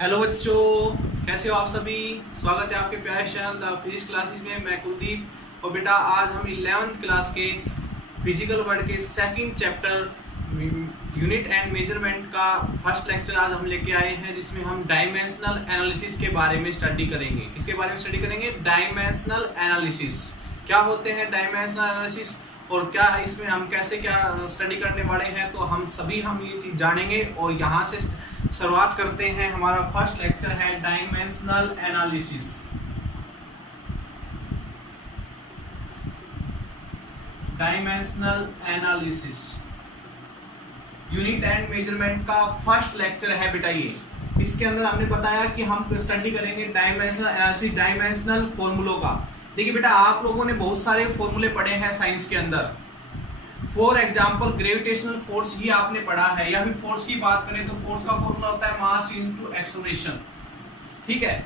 Hello बच्चों, कैसे हो आप सभी। स्वागत है आपके प्यारे चैनल द फिजिक्स क्लासेस में। मैं कुलदीप। और बेटा आज हम 11th क्लास के फिजिकल वर्ड के second chapter unit and measurement का फर्स्ट लेक्चर आज हम लेके आए हैं, जिसमें हम डायमेंशनल एनालिसिस के बारे में स्टडी करेंगे। किसके बारे में स्टडी करेंगे? Dimensional analysis. क्या होते हैं डायमेंशनल एनालिसिस और क्या इसमें हम कैसे क्या स्टडी करने वाले हैं, तो हम ये चीज जानेंगे। और यहाँ से शुरुआत करते हैं। हमारा फर्स्ट लेक्चर है dimensional analysis. Dimensional analysis unit and measurement का फर्स्ट लेक्चर है बेटा ये। इसके अंदर हमने बताया कि हम स्टडी करेंगे डायमेंशनल एनालिसिस, डायमेंशनल फॉर्मूलों का। देखिए बेटा, आप लोगों ने बहुत सारे फॉर्मूले पढ़े हैं साइंस के अंदर। फॉर एग्जाम्पल ग्रेविटेशनल फोर्स ही आपने पढ़ा है, या फिर फोर्स की बात करें तो फोर्स का फॉर्मूला होता है मास इनटू एक्सेलरेशन। ठीक है,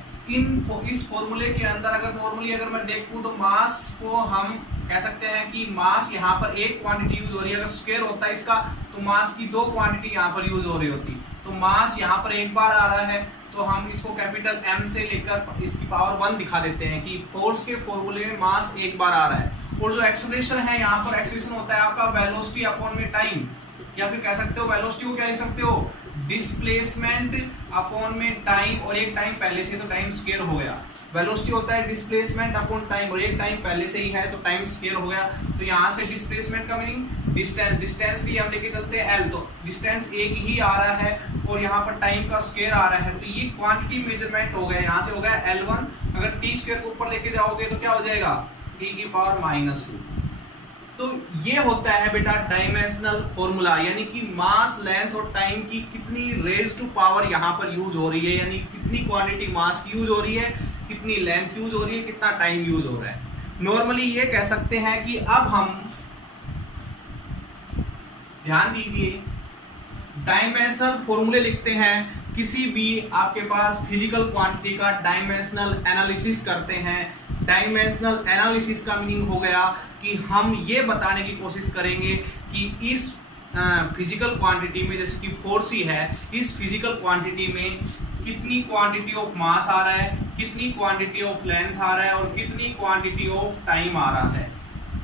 इस फॉर्मूले के अंदर अगर मैं देखूं तो मास को हम कह सकते हैं कि मास यहाँ पर एक क्वांटिटी यूज हो रही है। अगर स्क्वायर होता है इसका तो मास की दो क्वांटिटी यहाँ पर यूज हो रही होती। तो मास यहाँ पर एक बार आ रहा है तो हम इसको कैपिटल M से लेकर इसकी पावर 1 दिखा देते हैं कि फोर्स के फॉर्मूले में मास एक बार आ रहा है। और जो एक्सेलरेशन है, यहाँ पर एक्सेलरेशन होता है आपका वेलोसिटी अपॉन में टाइम, या फिर कह सकते हो वेलोसिटी को क्या लिख सकते हो? डिस्प्लेसमेंट अपॉन में टाइम, और एक टाइम पहले से तो टाइम स्क्वायर हो गया। वेलोसिटी होता है डिस्प्लेसमेंट अपॉन टाइम, और एक टाइम पहले से ही है तो टाइम स्क्वायर हो गया। तो यहाँ से डिस्प्लेसमेंट का मीनिंग डिस्टेंस की हम लेके चलते हैं L, तो डिस्टेंस एक ही आ रहा है और यहाँ पर टाइम का स्क्वायर आ रहा है। तो ये क्वांटिटी मेजरमेंट हो गया। यहाँ से हो गया L1। अगर t स्क्वायर को ऊपर लेके जाओगे तो क्या हो जाएगा? t की पावर -2। तो ये होता है बेटा डायमेंशनल फॉर्मूला, यानी कि मास, लेंथ और टाइम की कितनी रेज टू पावर यहाँ पर यूज हो रही है, यानी कितनी क्वांटिटी मास की यूज हो रही है, कितनी लेंथ यूज हो रही है, कितना टाइम यूज हो रहा है। नॉर्मली ये कह सकते हैं कि अब हम ध्यान दीजिए, डायमेंशनल फॉर्मूले लिखते हैं। किसी भी आपके पास फिजिकल क्वांटिटी का डायमेंशनल एनालिसिस करते हैं। डायमेंशनल एनालिसिस का मीनिंग हो गया कि हम ये बताने की कोशिश करेंगे कि इस फिजिकल क्वांटिटी में, जैसे कि फोर्स ही है, इस फिजिकल क्वांटिटी में कितनी क्वांटिटी ऑफ मास आ रहा है, कितनी क्वांटिटी ऑफ लेंथ आ रहा है और कितनी क्वांटिटी ऑफ टाइम आ रहा है।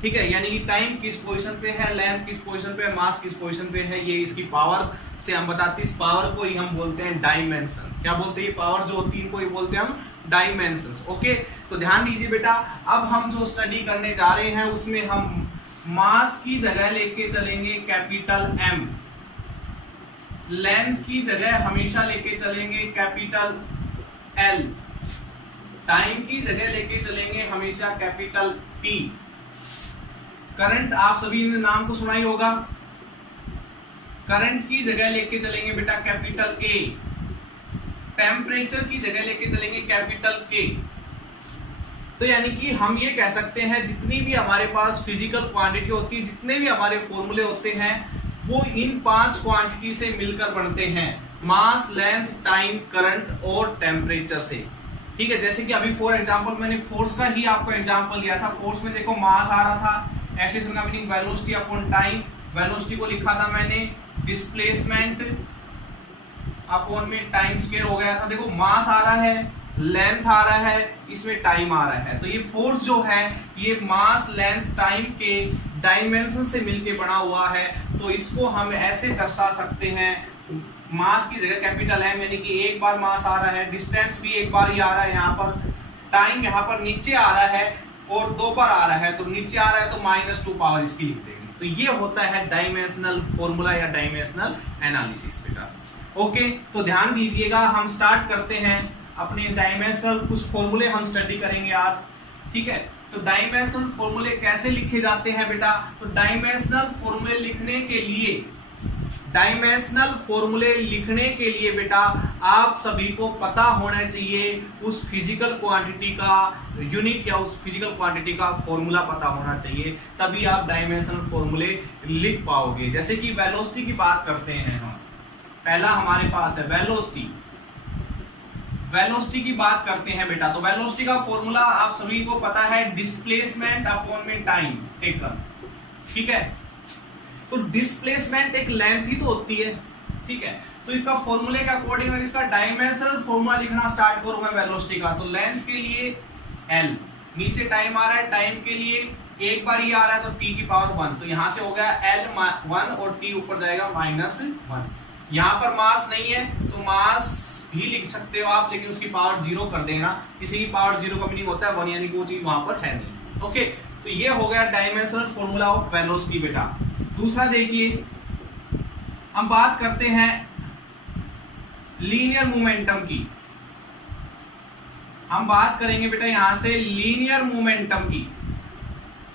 ठीक है, यानी कि टाइम किस पोजीशन पे है, लेंथ किस पोजीशन पे है, मास किस पोजीशन पे है, ये इसकी पावर से हम बताते हैं। इस पावर को ही हम बोलते हैं डायमेंशन। क्या बोलते हैं? ये पावर जो होती है इनको ही बोलते हैं हम डायमेंशंस। ओके, तो ध्यान दीजिए बेटा, अब हम जो स्टडी करने जा रहे हैं उसमें हम मास की जगह लेके चलेंगे कैपिटल M, लेंथ की जगह हमेशा लेके चलेंगे कैपिटल L, टाइम की जगह लेके चलेंगे हमेशा कैपिटल P। करंट आप सभी ने नाम तो सुना ही होगा। करंट की जगह लेके चलेंगे बेटा कैपिटल A, टेम्परेचर की जगह लेके चलेंगे कैपिटल K। तो यानी कि हम ये कह सकते हैं जितनी भी हमारे पास फिजिकल क्वांटिटी होती है, जितने भी हमारे फॉर्मूले होते हैं, वो इन 5 क्वांटिटी से मिलकर बनते हैं, मास, लेंथ, टाइम, करंट और टेम्परेचर से। ठीक है, जैसे कि अभी फॉर एग्जांपल मैंने फोर्स का ही आपको एग्जांपल दिया था। फोर्स में देखो मास आ रहा था, एक्सेलरेशन का meaning velocity upon time, velocity को लिखा था मैंने डिस्प्लेसमेंट अपॉन में टाइम स्क्वायर हो गया था। देखो मास आ रहा है, लेंथ आ रहा है, इसमें टाइम आ रहा है। तो ये फोर्स जो है ये मास, लेंथ, टाइम के डायमेंशन से मिलके बना हुआ है। तो इसको हम ऐसे दर्शा सकते हैं, मास की जगह कैपिटल M, यानी कि एक बार मास आ रहा है, डिस्टेंस भी एक बार ही आ रहा है, यहाँ पर टाइम यहाँ पर नीचे आ रहा है और 2 बार आ रहा है, तो नीचे आ रहा है तो -2 पावर इसकी लिख देंगे। तो ये होता है डायमेंशनल फॉर्मूला या डायमेंशनल एनालिसिस बेटा। ओके, तो ध्यान दीजिएगा, हम स्टार्ट करते हैं अपने डायमेंशनल कुछ फॉर्मूले हम स्टडी करेंगे आज। ठीक है, तो डायमेंशनल फॉर्मूले कैसे लिखे जाते हैं बेटा? तो डायमेंशनल फॉर्मूले लिखने के लिए बेटा आप सभी को पता होना चाहिए उस फिजिकल क्वांटिटी का यूनिट या उस फिजिकल क्वांटिटी का फॉर्मूला पता होना चाहिए, तभी आप डायमेंशनल फॉर्मूले लिख पाओगे। जैसे कि वेलोसिटी की बात करते हैं हम, पहला हमारे पास है वेलोसिटी। वेलोसिटी की बात करते हैं बेटा, तो वेलोसिटी का फॉर्मूला आप सभी को पता है, डिस्प्लेसमेंट अपॉन में टाइम टेकन। ठीक है, तो डिस्प्लेसमेंट एक लेंथ ही तो होती है। ठीक है, तो इसका फॉर्मूले के अकॉर्डिंग अगर इसका डायमेंशनल फॉर्मूला लिखना स्टार्ट करूं मैं वेलोसिटी का, तो लेंथ के लिए l, नीचे टाइम आ रहा है, टाइम के लिए एक बार ये आ रहा है तो t की पावर 1, तो यहां से हो गया l 1 और t ऊपर जाएगा -1। यहाँ पर मास नहीं है तो मास भी लिख सकते हो आप, लेकिन उसकी पावर 0 कर देना, किसी की पावर 0 का मीनिंग होता है 1, यानी कि वो चीज वहां पर है नहीं। ओके, तो ये हो गया डायमेंशनल फॉर्मूला ऑफ वेलोसिटी बेटा। दूसरा देखिए, हम बात करते हैं लीनियर मोमेंटम की। हम बात करेंगे बेटा यहां से लीनियर मोमेंटम की।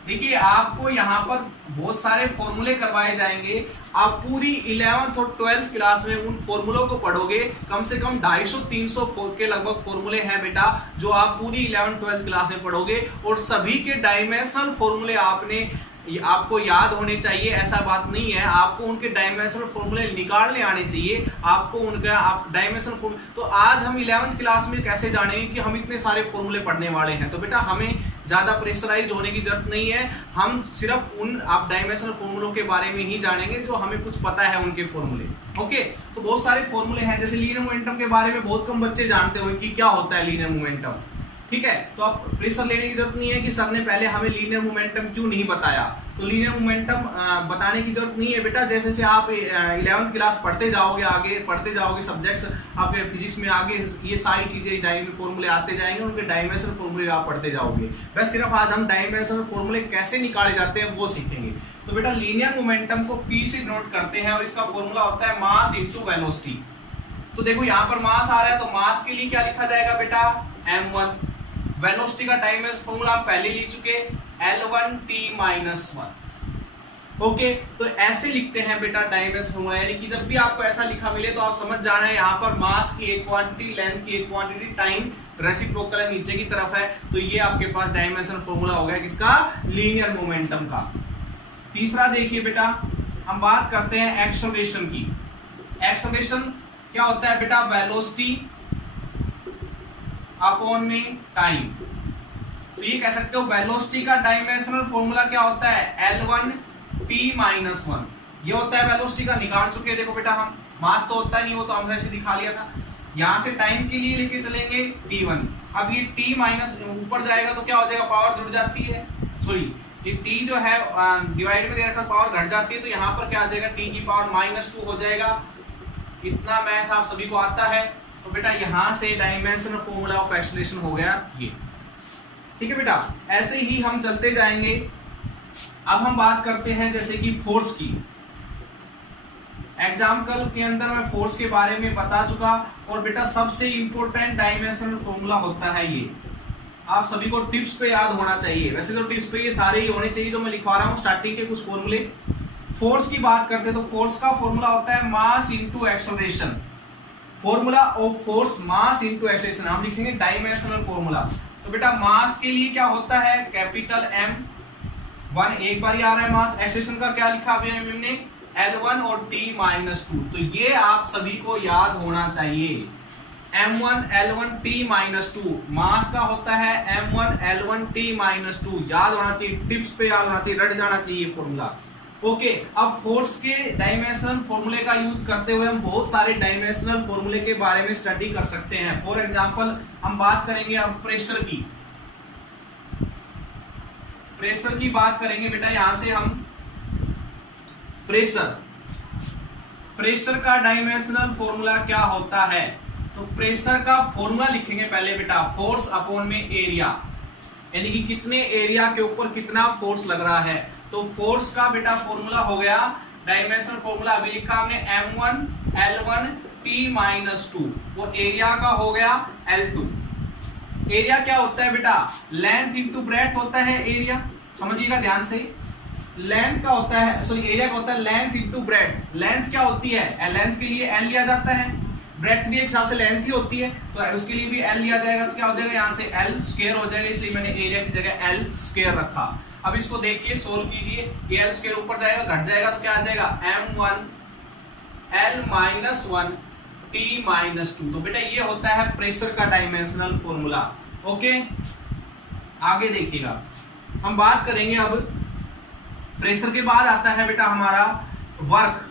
देखिए आपको यहाँ पर बहुत सारे फॉर्मूले करवाए जाएंगे, आप पूरी 11th और 12th क्लास में उन फॉर्मूलों को पढ़ोगे, कम से कम 250-300 के लगभग फॉर्मूले हैं बेटा जो आप पूरी 11th 12th क्लास में पढ़ोगे, और सभी के डायमेंशनल फॉर्मूले आपको याद होने चाहिए, ऐसा बात नहीं है। आपको उनके डायमेंशनल फॉर्मूले निकालने आने चाहिए, आपको उनका डायमेंशनल फॉर्मूले। तो आज हम 11th क्लास में कैसे जानेंगे कि हम इतने सारे फॉर्मूले पढ़ने वाले हैं, तो बेटा हमें ज्यादा प्रेशराइज होने की जरूरत नहीं है, हम सिर्फ उन आप डायमेंशनल फॉर्मूलों के बारे में ही जानेंगे जो हमें कुछ पता है उनके फॉर्मूले। ओके, तो बहुत सारे फॉर्मूले हैं, जैसे लीनियर मोमेंटम के बारे में बहुत कम बच्चे जानते होंगे कि क्या होता है लीनियर मोमेंटम, ठीक है। तो आप प्रेशर लेने की जरूरत नहीं है कि सर ने पहले हमें लीनियर मोमेंटम क्यों नहीं बताया, तो लीनियर मोमेंटम बताने की जरूरत नहीं है बेटा। जैसे जैसे आप 11th क्लास पढ़ते जाओगे, आगे पढ़ते जाओगे सब्जेक्ट्स, आप फिजिक्स में आगे ये सारी चीजें फॉर्मूले आते जाएंगे, उनके डायमेंशनल फॉर्मूले आप पढ़ते जाओगे। बस सिर्फ आज हम डायमेंशनल फॉर्मूले कैसे निकाले जाते हैं वो सीखेंगे। तो बेटा लीनियर मोमेंटम को P से नोट करते हैं और इसका फॉर्मूला होता है मास इंटू वेलोसिटी। तो देखो यहाँ पर मास आ रहा है, तो मास के लिए क्या लिखा जाएगा बेटा m1। वेलोसिटी का डायमेंशनल फॉर्मूला हम पहले लिख चुके, L1t-1। ओके, तो ऐसे लिखते हैं बेटा डायमेंशनल फॉर्मूला, यानी कि जब भी आपको ऐसा लिखा मिले तो आप समझ जाना है यहाँ पर मास की एक क्वांटिटी, लेंथ की एक क्वांटिटी, टाइम रेसिप्रोकल है नीचे की तरफ है, तो ये आपके पास डायमेंशनल फॉर्मूला हो गया किसका, लीनियर मोमेंटम का। तीसरा देखिए बेटा, हम बात करते हैं एक्सेलरेशन की। एक्सेलरेशन क्या होता है बेटा, वेलोसिटी अपॉन में टाइम। तो ये कह सकते हो वेलोसिटी का डायमेंशनल फॉर्मूला क्या होता है, L1t-1। ये होता है वेलोसिटी का, निकाल चुके हैं देखो बेटा हम, मास तो होता नहीं, वो तो हमने ऐसे दिखा लिया था। यहां से टाइम के लिए लेके चलेंगे t1, अब ये t माइनस ऊपर जाएगा तो क्या हो जाएगा, पावर जुड़ जाती है, सॉरी ये t जो है डिवाइड में दे रखा पावर घट जाती है, तो यहाँ पर क्या आ जाएगा, t की पावर -2 हो जाएगा। इतना मैथ आप सभी को आता है, तो बेटा यहां से डायमेंशनल फॉर्मूला ऑफ एक्सेलरेशन हो गया ये, ठीक है बेटा। ऐसे ही हम चलते जाएंगे। अब हम बात करते हैं जैसे कि फोर्स की। एग्जाम्पल के अंदर मैं फोर्स के बारे में बता चुका, और बेटा सबसे इंपॉर्टेंट डायमेंशनल फॉर्मूला होता है ये, आप सभी को टिप्स पे याद होना चाहिए। वैसे तो टिप्स पे ये सारे ही होने चाहिए जो मैं लिखवा रहा हूँ, स्टार्टिंग के कुछ फॉर्मूले। फोर्स की बात करते हैं तो फोर्स का फॉर्मूला होता है mass into acceleration. Formula of force mass into acceleration, हम लिखेंगे डायमेंशनल फॉर्मूला। तो बेटा मास के लिए क्या होता है, कैपिटल M1, एक बार ही आ रहा है मास। एक्सेलरेशन का क्या लिखा अभी हमने, L1 और t-2। तो ये आप सभी को याद होना चाहिए, M1 L1 t-2, मास का होता है M1 L1 t-2, याद होना चाहिए, टिप्स पे याद होना चाहिए, रट जाना चाहिए फॉर्मूला। ओके, अब फोर्स के डायमेंशनल फॉर्मूले का यूज करते हुए हम बहुत सारे डायमेंशनल फॉर्मूले के बारे में स्टडी कर सकते हैं। फॉर एग्जांपल हम बात करेंगे अब प्रेशर की। प्रेशर की बात करेंगे बेटा, यहां से हम प्रेशर का डायमेंशनल फॉर्मूला क्या होता है, तो प्रेशर का फॉर्मूला लिखेंगे पहले बेटा, फोर्स अपॉन में एरिया, यानी कि कितने एरिया के ऊपर कितना फोर्स लग रहा है। तो फोर्स का बेटा फॉर्मूला हो गया, डायमेंशनल फॉर्मूला अभी लिखा हमने M1 L1 t-2, वो एरिया का हो गया L2। एरिया क्या होता है बेटा, लेंथ इंटू ब्रेड्थ होता है एरिया, समझिएगा ध्यान से। लेंथ का होता है, सॉरी एरिया का होता है लेंथ इंटू ब्रेड्थ। लेंथ क्या होती है, लेंथ के लिए L लिया जाता है, ब्रेड्थ भी एक हिसाब से लेंथ ही होती है, तो उसके लिए भी L लिया जाएगा। तो क्या हो जाएगा, यहाँ से L स्क्वायर हो जाएगा, इसलिए मैंने एरिया की जगह L स्क्वायर रखा। अब इसको देखिए, सोल्व कीजिए, ये L स्क्वायर ऊपर जाएगा घट जाएगा, तो क्या आ जाएगा M1 L-1 t-2। तो बेटा ये होता है प्रेशर का डायमेंशनल फॉर्मूला। ओके, आगे देखिएगा, हम बात करेंगे अब प्रेशर के बाद आता है बेटा हमारा वर्क।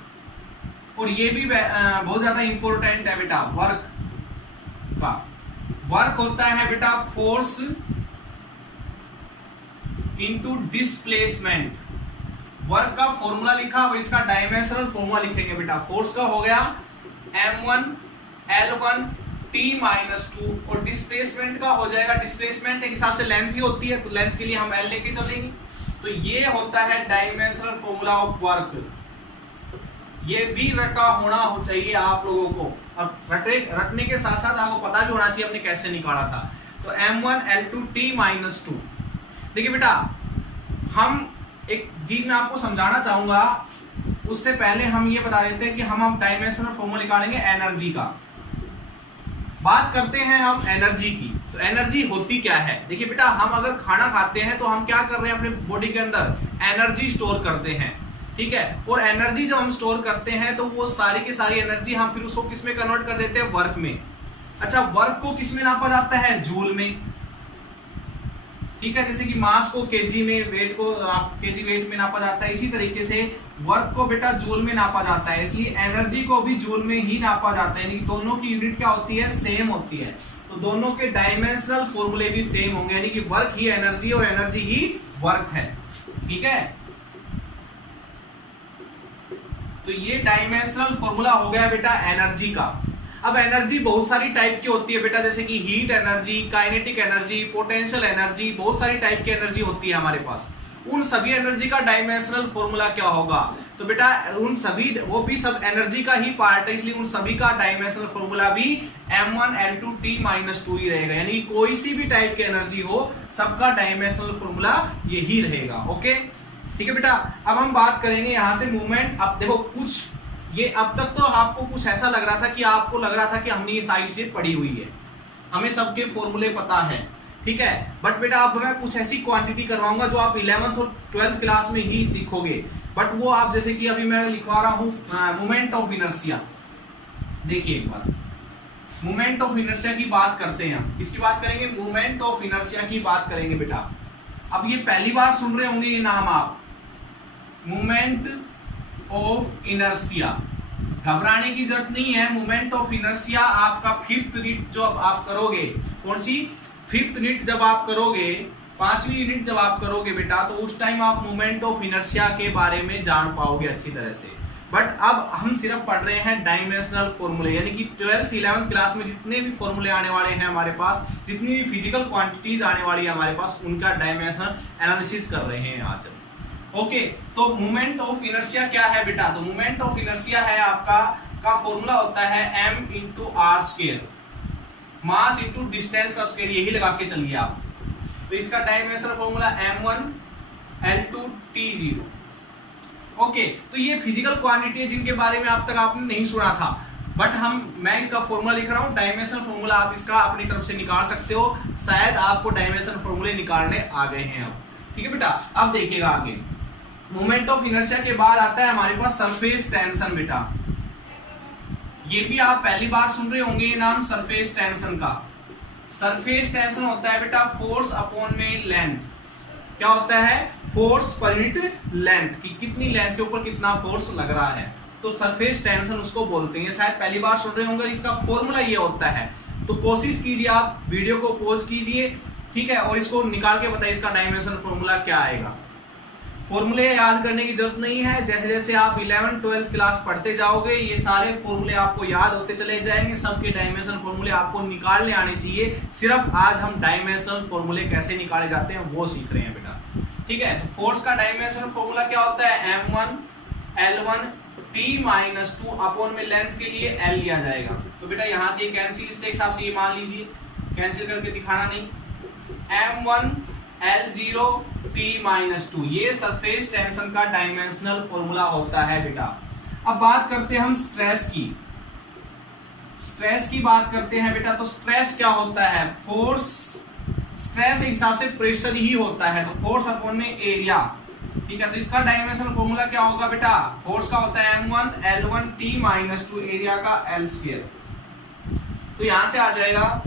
और ये भी बहुत ज्यादा इंपॉर्टेंट है बेटा वर्क का। वर्क होता है बेटा फोर्स इनटू डिस्प्लेसमेंट। वर्क का फॉर्मूला लिखा, अब इसका डायमेंशनल फॉर्मूला लिखेंगे बेटा। फोर्स का हो गया m1 L1 T-2 और डिस्प्लेसमेंट का हो जाएगा, डिस्प्लेसमेंट एक हिसाब से लेंथ ही होती है तो लेंथ के लिए हम L लेके चलेंगे। तो ये होता है डायमेंशनल फॉर्मूला ऑफ वर्क। ये भी रटा होना हो चाहिए आप लोगों को, और रटने के साथ साथ आपको पता भी होना चाहिए हमने कैसे निकाला था। तो m1 L2 T-2। देखिए बेटा, हम एक चीज मैं आपको समझाना चाहूंगा, उससे पहले हम ये बता देते हैं कि हम डायमेंशनल फॉर्मूला निकालेंगे एनर्जी का। बात करते हैं हम एनर्जी की। तो एनर्जी होती क्या है? देखिए बेटा, हम अगर खाना खाते हैं तो हम क्या कर रहे हैं, अपने बॉडी के अंदर एनर्जी स्टोर करते हैं, ठीक है। और एनर्जी जब हम स्टोर करते हैं तो वो सारी की सारी एनर्जी हम फिर उसको किस में कन्वर्ट कर देते हैं? वर्क में। अच्छा, वर्क को किस में नापा जाता है? जूल में, ठीक है। जैसे कि मास को केजी में, वेट को केजी वेट में नापा जाता है, इसी तरीके से वर्क को बेटा जूल में नापा जाता है। इसलिए एनर्जी को भी जूल में ही नापा जाता है, यानी कि दोनों की यूनिट क्या होती है? सेम होती है। तो दोनों के डायमेंशनल फॉर्मूले भी सेम होंगे, यानी कि वर्क ही एनर्जी और एनर्जी ही वर्क है, ठीक है। तो ये डायमेंशनल फॉर्मूला हो गया बेटा एनर्जी का। अब एनर्जी बहुत सारी टाइप की होती है बेटा, जैसे कि heat energy, kinetic energy, potential energy, बहुत सारी टाइप की एनर्जी होती है हमारे पास। उन सभी एनर्जी का डायमेंशनल फॉर्मूला क्या होगा? तो बेटा उन सभी, वो भी सब एनर्जी का ही पार्ट है, इसलिए उन सभी का डायमेंशनल फॉर्मूला भी m1 L2 T-2 ही रहेगा। यानी कोई सी भी टाइप की एनर्जी हो, सबका डायमेंशनल फॉर्मूला यही रहेगा। ओके, ठीक है बेटा। अब हम बात करेंगे यहाँ से मूवमेंट। अब देखो, कुछ ये अब तक तो आपको कुछ ऐसा लग रहा था कि आपको लग रहा था कि हमने ये सारी चीजें पढ़ी हुई है, हमें सबके फॉर्मूले पता है, ठीक है। बट बेटा अब मैं कुछ ऐसी क्वांटिटी करवाऊंगा जो आप 11th और 12th क्लास में ही सीखोगे। बट वो आप, जैसे कि अभी मैं लिखवा रहा हूं मोमेंट ऑफ इनर्शिया। देखिए एक बार, मोमेंट ऑफ इनर्शिया की बात करते हैं हम। किसकी बात करेंगे? मोमेंट ऑफ इनर्शिया की बात करेंगे बेटा। अब ये पहली बार सुन रहे होंगे ये नाम आप, मोमेंट ऑफ इनर्शिया। घबराने की जरूरत नहीं है। मोमेंट ऑफ इनर्शिया आपका 5th यूनिट जो आप करोगे, कौन सी? 5th यूनिट जब आप करोगे, 5वीं यूनिट जब आप करोगे बेटा, तो उस टाइम आप मोमेंट ऑफ इनर्शिया के बारे में जान पाओगे अच्छी तरह से। बट अब हम सिर्फ पढ़ रहे हैं डायमेंशनल फॉर्मूले, यानी कि 12th 11th क्लास में जितने भी फॉर्मूले आने वाले हैं हमारे पास, जितनी भी फिजिकल क्वांटिटीज आने वाली है हमारे पास, उनका डायमेंशनल एनालिसिस कर रहे हैं आज। ओके, तो मोमेंट ऑफ इनर्शिया क्या है बेटा? तो मोमेंट ऑफ इनर्शिया है आपका का फॉर्मूला होता है m into r square, mass into distance का स्क्वायर, यही लगा के चलिए आप। तो इसका dimensional formula m1 L2 T0। Okay, तो ये फिजिकल क्वांटिटी है जिनके बारे में अब तक आपने नहीं सुना था, बट मैं इसका फॉर्मूला लिख रहा हूँ। डायमेंशनल फॉर्मूला आप इसका अपनी तरफ से निकाल सकते हो। शायद आपको डायमेंशनल फॉर्मूले निकालने आ गए हैं अब, ठीक है बेटा। अब देखिएगा आगे, मोमेंट ऑफ इनर्शिया के बाद आता है हमारे पास सरफेस टेंशन बेटा। ये भी आप पहली बार सुन रहे होंगे ये नाम, सरफेस टेंशन का। सरफेस टेंशन होता है बेटा फोर्स अपॉन में लेंथ। क्या होता है? फोर्स पर यूनिट लेंथ, कि कितनी लेंथ के ऊपर कितना फोर्स लग रहा है, तो सरफेस टेंशन उसको बोलते हैं। शायद पहली बार सुन रहे होंगे, इसका फॉर्मूला ये होता है। तो कोशिश कीजिए, आप वीडियो को पॉज कीजिए, ठीक है, और इसको निकाल के बताइए इसका डायमेंशनल फॉर्मूला क्या आएगा। फॉर्मूले याद करने की जरूरत नहीं है, जैसे जैसे आप 11th 12th क्लास पढ़ते जाओगे ये सारे फॉर्मूले आपको याद होते चले जाएंगे। सबके डायमेंशनल फॉर्मूले आपको निकालने आने चाहिए। सिर्फ आज हम डायमेंशनल फॉर्मूले कैसे निकाले जाते हैं वो सीख रहे हैं बेटा, ठीक है। तो फोर्स का डायमेंशनल फॉर्मूला क्या होता है? m1 L1 T-2 अपॉन में लेंथ के लिए L लिया जाएगा। तो बेटा यहाँ से कैंसिल, इससे हिसाब से ये मान लीजिए, कैंसिल करके दिखाना नहीं, m1 L0 T-2, ये सरफेस टेंशन का डायमेंशनल फॉर्मूला होता है बेटा। अब बात करते हैं हम स्ट्रेस की। स्ट्रेस की बात करते हैं बेटा। तो स्ट्रेस क्या होता है? फोर्स, स्ट्रेस एक हिसाब से प्रेशर ही होता है, तो फोर्स अपॉन में एरिया, ठीक है। तो इसका डायमेंशनल फॉर्मूला क्या होगा बेटा? फोर्स का होता है m1 L1 T-2, एरिया का L स्क्वायर। तो यहां से आ जाएगा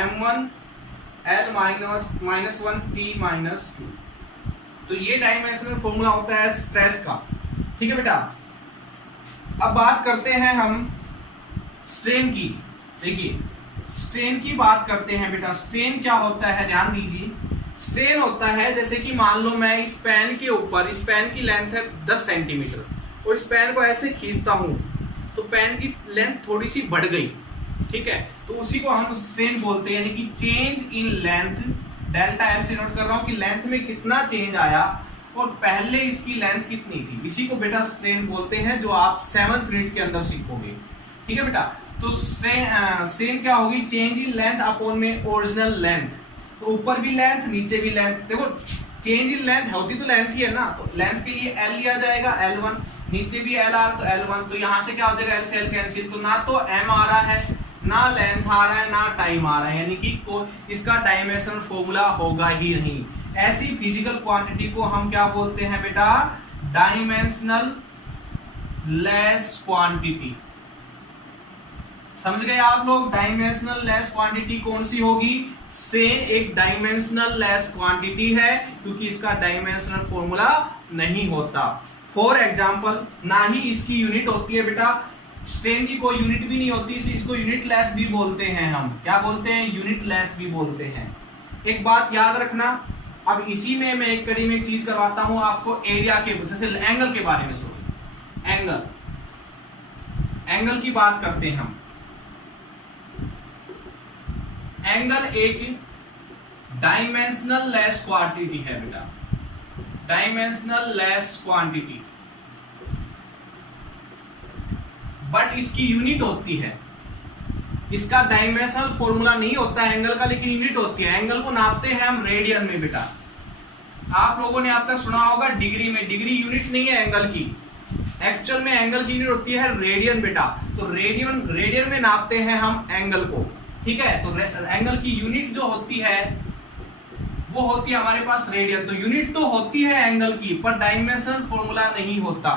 m1 L-1 T-2। तो ये डायमेंशनल फॉर्मूला होता है स्ट्रेस का, ठीक है बेटा। अब बात करते हैं हम स्ट्रेन की। देखिए स्ट्रेन की बात करते हैं बेटा। स्ट्रेन क्या होता है, ध्यान दीजिए। स्ट्रेन होता है जैसे कि मान लो मैं इस पेन के ऊपर, इस पेन की लेंथ है 10 सेंटीमीटर और इस पेन को ऐसे खींचता हूं तो पेन की लेंथ थोड़ी सी बढ़ गई, ठीक है, तो उसी को हम स्ट्रेन बोलते हैं, यानी कि change in length. Delta L से नोट कर रहा हूं कि लेंथ में कितना चेंज आया और पहले इसकी लेंथ कितनी थी, इसी को बेटा स्ट्रेन बोलते हैं, जो आप 7th यूनिट के अंदर सीखोगे। ठीक है बेटा, तो स्ट्रेन क्या होगी, चेंज इन लेंथ अपॉन में ओरिजिनल लेंथ। तो ऊपर भी लेंथ नीचे भी लेंथ, देखो चेंज इन लेंथ होती तो लेंथ ही है ना, तो लेंथ के लिए L लिया जाएगा L1, नीचे भी L आ रहा तो L1, तो यहाँ से क्या हो जाएगा L से L कैंसिल, तो ना तो M आ रहा है, ना लेंथ आ रहा है, ना टाइम आ रहा है, यानी कि इसका डायमेंशनल फॉर्मूला होगा ही नहीं। ऐसी फिजिकल क्वांटिटी को हम क्या बोलते हैं बेटा, डायमेंशनल लेस क्वांटिटी। समझ गए आप लोग, डायमेंशनल लेस क्वांटिटी कौन सी होगी, स्ट्रेन एक डायमेंशनल लेस क्वांटिटी है क्योंकि इसका डायमेंशनल फॉर्मूला नहीं होता। फॉर एग्जांपल, ना ही इसकी यूनिट होती है बेटा, स्ट्रेन की कोई यूनिट भी नहीं होती, इसलिए इसको यूनिट लेस भी बोलते हैं। हम क्या बोलते हैं, यूनिट लेस भी बोलते हैं। एक बात याद रखना, अब इसी में मैं एक कड़ी में एक चीज करवाता हूं आपको, एरिया के जैसे एंगल के बारे में। सॉरी, एंगल की बात करते हैं हम। एंगल एक डायमेंशनल लेस क्वांटिटी है बेटा, डायमेंशनल लेस क्वांटिटी, बट इसकी यूनिट होती है। इसका डायमेंशनल फॉर्मूला नहीं होता है एंगल का, लेकिन यूनिट होती है। एंगल को नापते हैं हम रेडियन में बेटा। आप लोगों ने अब तक सुना होगा डिग्री में, डिग्री यूनिट नहीं है एंगल की, एक्चुअल में एंगल की यूनिट होती है रेडियन बेटा। तो रेडियन में नापते हैं हम एंगल को, ठीक है। तो एंगल की यूनिट जो होती है वो होती है हमारे पास रेडियन। तो यूनिट तो होती है एंगल की, पर डायमेंशनल फॉर्मूला नहीं होता।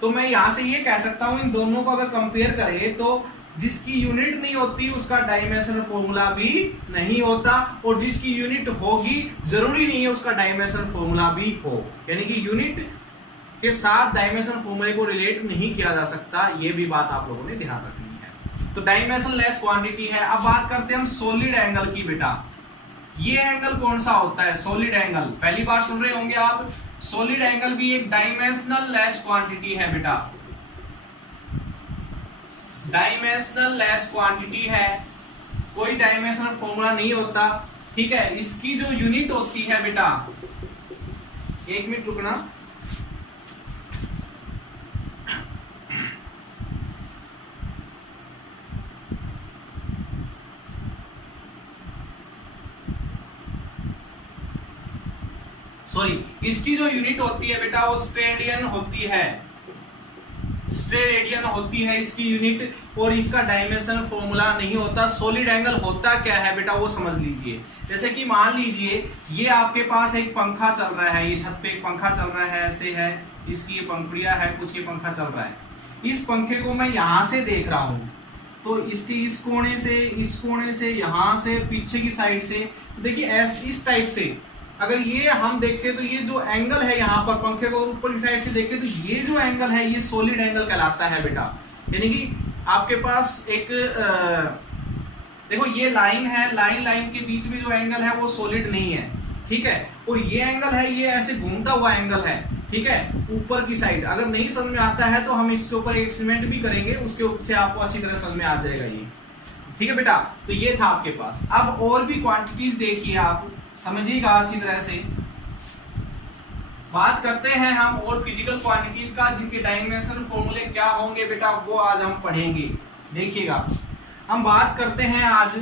तो मैं यहां से ये कह सकता हूं, इन दोनों को अगर कंपेयर करें तो जिसकी यूनिट नहीं होती उसका डायमेंशनल फॉर्मूला भी नहीं होता, और जिसकी यूनिट होगी जरूरी नहीं है उसका डायमेंशनल फॉर्मूला भी हो। यानी कि यूनिट के साथ डायमेंशनल फॉर्मूले को रिलेट नहीं किया जा सकता, ये भी बात आप लोगों ने ध्यान रखनी है। तो डायमेंशनल लेस क्वांटिटी है। अब बात करते हैं हम सॉलिड एंगल की बेटा। ये एंगल कौन सा होता है, सॉलिड एंगल, पहली बार सुन रहे होंगे आप। सॉलिड एंगल भी एक डायमेंशनल लेस क्वांटिटी है बेटा, डायमेंशनल लेस क्वांटिटी है, कोई डायमेंशनल फॉर्मूला नहीं होता, ठीक है। इसकी जो यूनिट होती है बेटा, एक मिनट रुकना, सॉरी, इसकी जो यूनिट होती है बेटा वो स्टेरेडियन होती है, स्टेरेडियन होती है इसकी यूनिट, और इसका डायमेंशनल फॉर्मूला नहीं होता। सॉलिड एंगल होता क्या है बेटा वो समझ लीजिए। जैसे कि मान लीजिए ये आपके पास एक पंखा चल रहा है, ये छत पे एक पंखा चल रहा है, ऐसे है, इसकी ये पंखुड़ियां है, कुछ ये पंखा चल रहा है। इस पंखे को मैं यहां से देख रहा हूं, तो इसके इस कोने से, यहां से, पीछे की साइड से, देखिए इस टाइप से अगर ये हम देखें तो ये जो एंगल है यहाँ पर पंखे को ऊपर की साइड से देखें तो ये जो एंगल है ये सॉलिड एंगल कहलाता है बेटा। यानी कि आपके पास एक देखो ये लाइन है, लाइन के बीच में जो एंगल है वो सॉलिड नहीं है, ठीक है। और ये एंगल है, ये ऐसे घूमता हुआ एंगल है, ठीक है, ऊपर की साइड। अगर नहीं समझ में आता है तो हम इसके ऊपर एक्सपेरिमेंट भी करेंगे, उसके ऊपर से आपको अच्छी तरह समझ में आ जाएगा ये, ठीक है बेटा। तो ये था आपके पास। अब और भी क्वांटिटीज देखिए, आप समझिएगा अच्छी तरह से। बात करते हैं हम और फिजिकल क्वांटिटीज का, जिनके डायमेंशनल फॉर्मूले क्या होंगे बेटा वो आज हम पढ़ेंगे। देखिएगा, हम बात करते हैं आज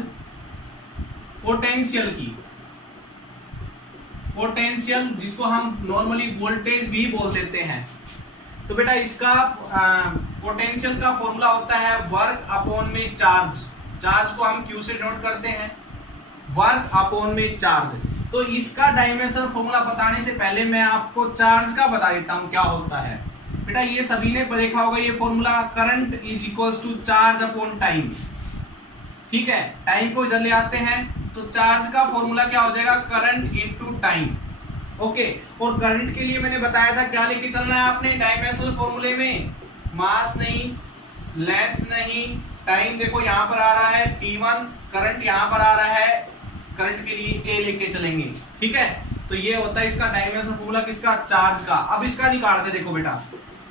पोटेंशियल की। पोटेंशियल जिसको हम नॉर्मली वोल्टेज भी बोल देते हैं। तो बेटा इसका पोटेंशियल का फॉर्मूला होता है वर्क अपॉन में चार्ज। चार्ज को हम क्यू से डिनोट करते हैं, वर्क अपॉन में चार्ज। तो इसका डायमेंशनल फॉर्मूला बताने से पहले मैं आपको चार्ज का बता देता हूं क्या होता है बेटा। ये सभी ने देखा होगा ये formula, current is equals to charge upon time, ठीक है। टाइम को इधर ले आते हैं तो चार्ज का फॉर्मूला क्या हो जाएगा, करंट इनटू टाइम, ओके। और करंट के लिए मैंने बताया था क्या लेके चलना है आपने डायमेंशनल फॉर्मूले में, मास नहीं, लेंथ नहीं, टाइम देखो यहाँ पर आ रहा है t1, करंट यहाँ पर आ रहा है, करंट के लिए A लेके चलेंगे, ठीक है। तो ये होता है इसका डायमेंशनल फॉर्मूला किसका, चार्ज का। अब इसका निकालते देखो बेटा,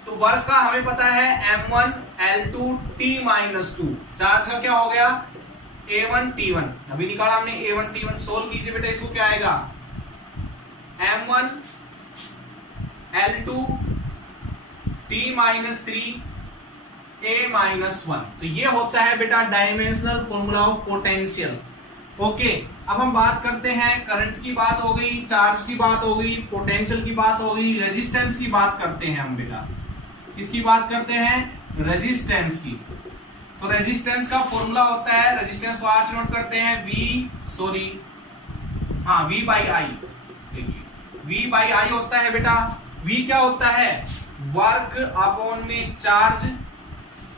तो वर्क का हमें पता है m1 L2 T-2, चार्ज का क्या हो गया A1 T1, अभी निकाला हमने A1 T1, सोल्व कीजिए बेटा, इसको क्या आएगा m1 L2 T-3 A-1। तो ये होता है बेटा dimensional formula of potential. Okay, अब हम बात करते हैं, करंट की बात हो गई, चार्ज की बात हो गई, पोटेंशियल की बात हो गई, रेजिस्टेंस की बात करते हैं हम बेटा। किसकी बात करते हैं, रेजिस्टेंस की। तो रेजिस्टेंस का फॉर्मूला होता है, रेजिस्टेंस को आर से नोट करते हैं V बाई आई। देखिए V बाई आई होता है बेटा, V क्या होता है, वर्क अपॉन में चार्ज,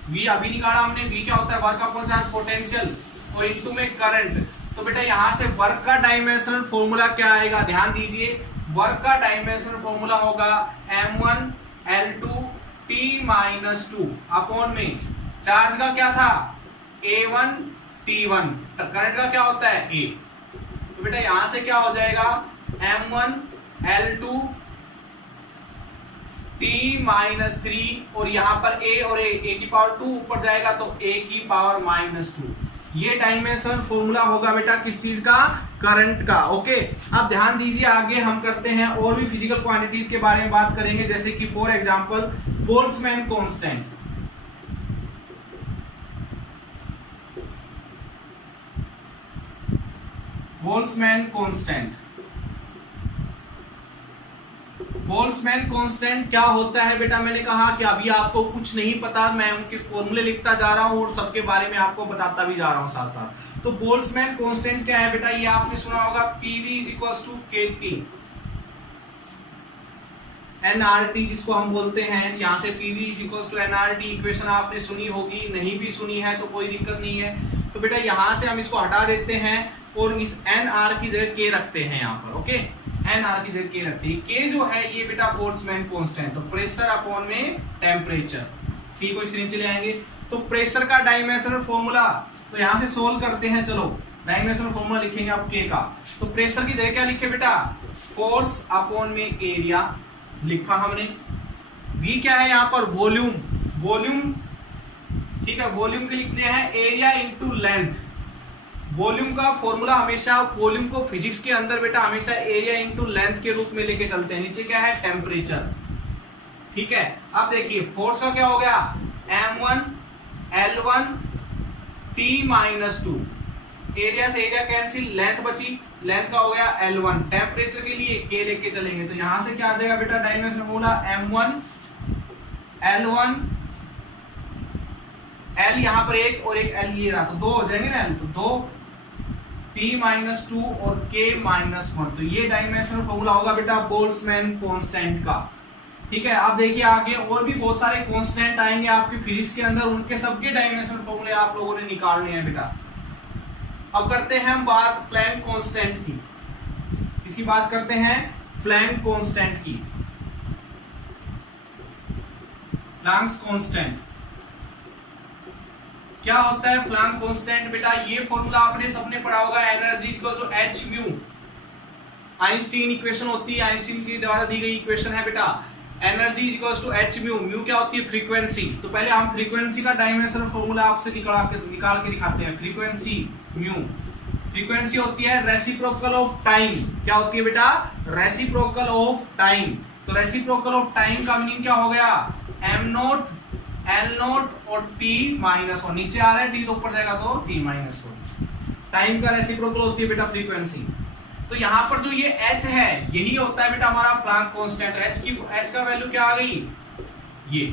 V अभी निकाला हमने, V क्या होता है, वर्क अपॉन चार्ज पोटेंशियल, और इनटू में करंट। तो बेटा यहां से वर्क का डायमेंशनल फॉर्मूला क्या आएगा, ध्यान दीजिए, वर्क का डायमेंशनल फॉर्मूला होगा m1 L2 T-2 अपॉन में चार्ज का क्या था A1 T1, करंट का क्या होता है A। तो बेटा यहां से क्या हो जाएगा m1 L2 T-3, और यहां पर A और A की पावर 2 ऊपर जाएगा तो A की पावर -2। ये डायमेंशनल फॉर्मूला होगा बेटा किस चीज का, करंट का। ओके, अब ध्यान दीजिए, आगे हम करते हैं और भी फिजिकल क्वांटिटीज के बारे में बात करेंगे, जैसे कि for example Boltzmann constant. Boltzmann constant, Boltzmann constant क्या होता है बेटा, मैंने कहा कि अभी आपको कुछ नहीं पता, मैं उनके फॉर्मूले लिखता जा रहा हूं और सबके बारे में आपको बताता भी जा रहा हूं साथ साथ। तो बोल्ट्जमैन कांस्टेंट क्या है बेटा, ये आपने सुना होगा PV = KT, nRT जिसको हम बोलते हैं, यहां से PV = nRT इक्वेशन आपने सुनी होगी, नहीं भी सुनी है तो कोई दिक्कत नहीं है। तो बेटा यहां से हम इसको हटा देते हैं और इस nR की जगह K रखते हैं यहाँ पर। ओके, nR की जगह K रखते हैं, K जो है ये बेटा बोल्ट्जमैन कांस्टेंट, तो प्रेशर अपॉन में टेम्परेचर। T को स्क्रीन चले आएंगे, तो प्रेशर का डायमेंशनल फॉर्मूला, तो यहां से सोल्व करते हैं, चलो डायमेंशनल फॉर्मूला लिखेंगे आप K का। तो प्रेशर की जगह क्या लिखे बेटा, फोर्स अपॉन में एरिया लिखा हमने। V क्या है यहाँ पर, वॉल्यूम, वॉल्यूम, ठीक है, वॉल्यूम के लिखते हैं एरिया इंटू लेंथ। वॉल्यूम का फॉर्मूला हमेशा, वॉल्यूम को फिजिक्स के अंदर बेटा हमेशा एरिया इंटू लेंथ के रूप में लेके चलते हैं। नीचे क्या है, टेम्परेचर, ठीक है। अब देखिए फोर्स का क्या हो गया, m1 L1 T-2, एरिया से एरिया कैंसिल, लेंथ बची, लेंथ का हो गया L1, टेम्परेचर के लिए K लेके चलेंगे, तो यहां से क्या आ जाएगा बेटा dimensional formula m1 L1, L यहाँ पर एक और एक L ये रहा, तो 2 हो जाएंगे ना, L तो 2 T-2 और K-1, तो ये डायमेंशनल फॉर्मूला होगा बेटा बोल्ट्जमैन कांस्टेंट का, ठीक है। आप देखिए आगे और भी बहुत सारे कांस्टेंट आएंगे आपके फिजिक्स के अंदर, उनके सबके डायमेंशनल फॉर्मूले आप लोगों ने निकालने हैं बेटा। अब करते हैं हम बात प्लैंक कांस्टेंट की, इसकी बात करते हैं प्लैंक कांस्टेंट की। प्लैंक्स कांस्टेंट क्या होता है, प्लैंक कांस्टेंट बेटा, ये फॉर्मूला आपने सबने पढ़ा होगा, energy equals to h mu, Einstein equation होती है, आइंस्टीन के द्वारा दी गई इक्वेशन है बेटा, energy equals to h mu. Mu क्या होती है, फ्रीक्वेंसी। तो पहले हम फ्रीक्वेंसी का डायमेंशनल फॉर्मूला आपसे निकाल के दिखाते हैं। फ्रीक्वेंसी म्यू, फ्रीक्वेंसी होती है रेसिप्रोकल ऑफ टाइम। क्या होती है बेटा, रेसिप्रोकल ऑफ टाइम। तो रेसिप्रोकल ऑफ टाइम का मीनिंग क्या हो गया, m0 L0 और T-1, नीचे आ रहा है T तो ऊपर जाएगा तो T-1। टाइम का रेसिप्रोकल होती है बेटा फ्रीक्वेंसी। तो यहाँ पर जो ये h है यही होता है बेटा हमारा प्लैंक कांस्टेंट। h का वैल्यू क्या आ गई, ये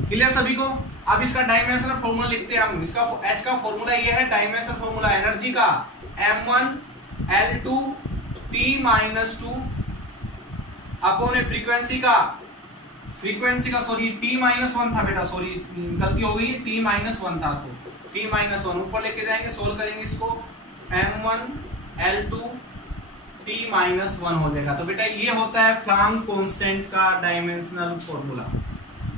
क्लियर सभी को। अब इसका डायमेंशनल फॉर्मूला लिखते हैं हम। इसका h का फॉर्मूला ये है, डायमेंशनल फॉर्मूला एनर्जी का m1 L2 T-2 upon frequency का सॉरी T-1 था बेटा, सॉरी गलती हो गई, T-1 था, तो T-1 ऊपर लेके जाएंगे, सोल्व करेंगे इसको, m1 L2 T-1 हो जाएगा। तो बेटा ये होता है प्लैंक कांस्टेंट का डायमेंशनल फॉर्मूला।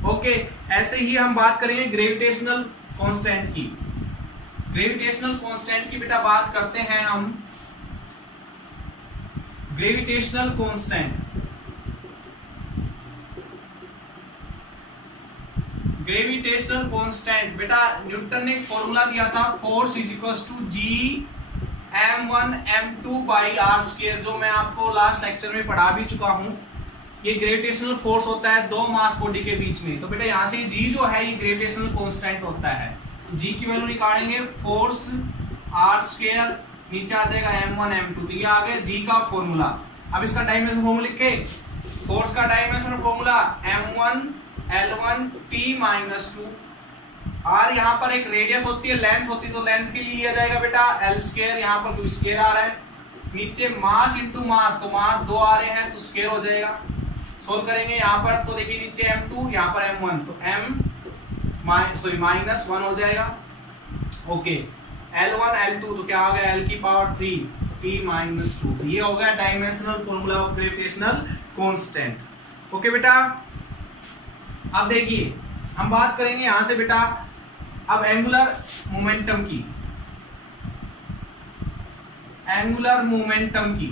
ओके, ऐसे ही हम बात करेंगे ग्रेविटेशनल कांस्टेंट की। ग्रेविटेशनल कांस्टेंट की बेटा बात करते हैं हम। ग्रेविटेशनल कांस्टेंट, ग्रेविटेशनल कांस्टेंट बेटा न्यूटन ने फॉर्मूला दिया था, force is equals to G m1 m2 by r square, जो मैं आपको लास्ट लेक्चर में पढ़ा भी चुका हूं। ये ग्रेविटेशनल फोर्स होता है दो मास बॉडी के बीच में। तो बेटा यहाँ से जी जो है ये ग्रेविटेशनल कांस्टेंट होता है। जी की वैल्यू निकालेंगे, फोर्स आर स्क्वायर, नीचे आ जाएगा m1 m2, तो ये आ गया जी का फॉर्मूला। अब इसका डायमेंशन फॉर्मूला लिख के, फोर्स का dimension formula m1 L1 T minus 2, और यहाँ पर एक रेडियस होती है, लेंथ होती है, तो लेंथ के लिए लिया जाएगा बेटा L स्क्वायर, यहाँ पर कोई स्क्वायर आ रहा है, नीचे मास इंटू मास, तो मास 2 आ रहे हैं तो स्क्वायर हो जाएगा। सोल्व करेंगे यहाँ पर, तो देखिए नीचे m2 यहाँ पर m1, तो माइनस 1 हो जाएगा। ओके, L1 L2 तो क्या हो गया L की पावर 3 T माइनस 2, ये हो गया dimensional formula of gravitational constant. Okay बेटा, अब देखिए हम बात करेंगे यहां से बेटा अब एंगुलर मोमेंटम की। एंगुलर मोमेंटम की,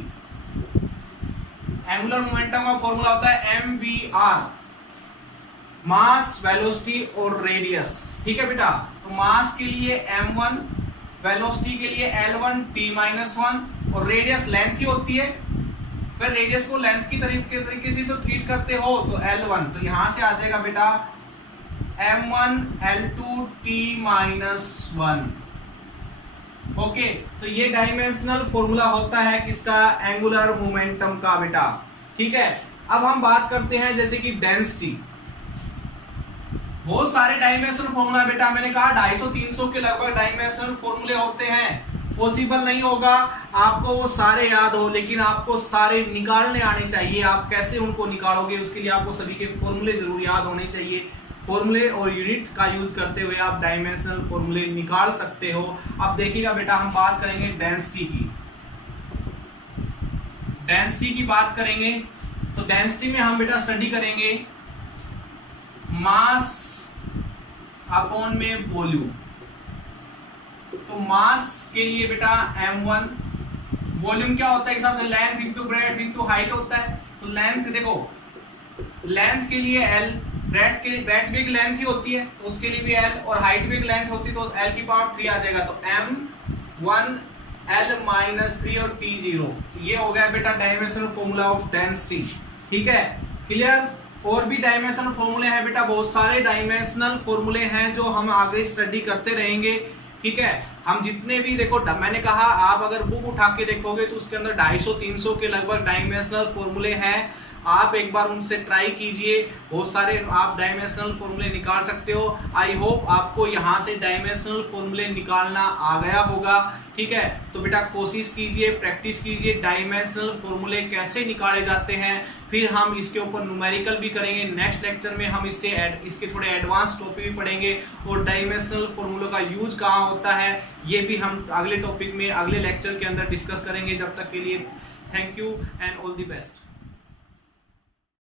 एंगुलर मोमेंटम का फॉर्मूला होता है mvr, मास, वेलोसिटी और रेडियस। ठीक है बेटा, तो मास के लिए m1, वेलोसिटी के लिए L1 T-1 और रेडियस लेंथ ही होती है। फिर रेडियस को लेंथ की तरीके से तो ट्रीट करते हो तो L1, तो यहां से आ जाएगा बेटा m1 L2 T-1। ओके, तो ये डायमेंशनल फॉर्मूला होता है किसका, एंगुलर मोमेंटम का बेटा। ठीक है, अब हम बात करते हैं जैसे कि डेंसिटी। बहुत सारे डायमेंशनल फॉर्मूला बेटा, मैंने कहा 250-300 के लगभग डायमेंशनल फॉर्मूले होते हैं। पॉसिबल नहीं होगा आपको वो सारे याद हो, लेकिन आपको सारे निकालने आने चाहिए। आप कैसे उनको निकालोगे, उसके लिए आपको सभी के फॉर्मूले जरूर याद होने चाहिए। फॉर्मूले और यूनिट का यूज करते हुए आप डायमेंशनल फॉर्मूले निकाल सकते हो। अब देखिएगा बेटा, हम बात करेंगे डेंसिटी की। डेंसिटी की बात करेंगे तो डेंसिटी में हम बेटा स्टडी करेंगे मास अपॉन में वॉल्यूम। तो मास के लिए बेटा m1, वॉल्यूम क्या होता है हिसाब से length into breadth into height होता है। तो लेंथ देखो, लेंथ के लिए L, ब्रेड्थ भी एक लेंथ ही होती है तो उसके लिए भी L, और हाइट भी एक लेंथ होती है तो L की पावर 3 आ जाएगा। तो m1 L माइनस 3 और T0, तो ये हो गया बेटा डायमेंशनल फॉर्मूला ऑफ डेंसिटी। ठीक है, क्लियर। और भी डायमेंशनल फॉर्मूले हैं बेटा, बहुत सारे डायमेंशनल फॉर्मूले हैं जो हम आगे स्टडी करते रहेंगे। ठीक है, हम जितने भी देखो, मैंने कहा आप अगर बुक उठा के देखोगे तो उसके अंदर 250-300 के लगभग डायमेंशनल फॉर्मूले हैं। आप एक बार उनसे ट्राई कीजिए, बहुत सारे आप डायमेंशनल फॉर्मूले निकाल सकते हो। आई होप आपको यहाँ से डायमेंशनल फॉर्मूले निकालना आ गया होगा। ठीक है, तो बेटा कोशिश कीजिए, प्रैक्टिस कीजिए डायमेंशनल फॉर्मूले कैसे निकाले जाते हैं। फिर हम इसके ऊपर न्यूमेरिकल भी करेंगे। नेक्स्ट लेक्चर में हम इसके थोड़े एडवांस टॉपिक भी पढ़ेंगे और डायमेंशनल फॉर्मूलों का यूज कहाँ होता है ये भी हम अगले टॉपिक में, अगले लेक्चर के अंदर डिस्कस करेंगे। जब तक के लिए thank you and all the best.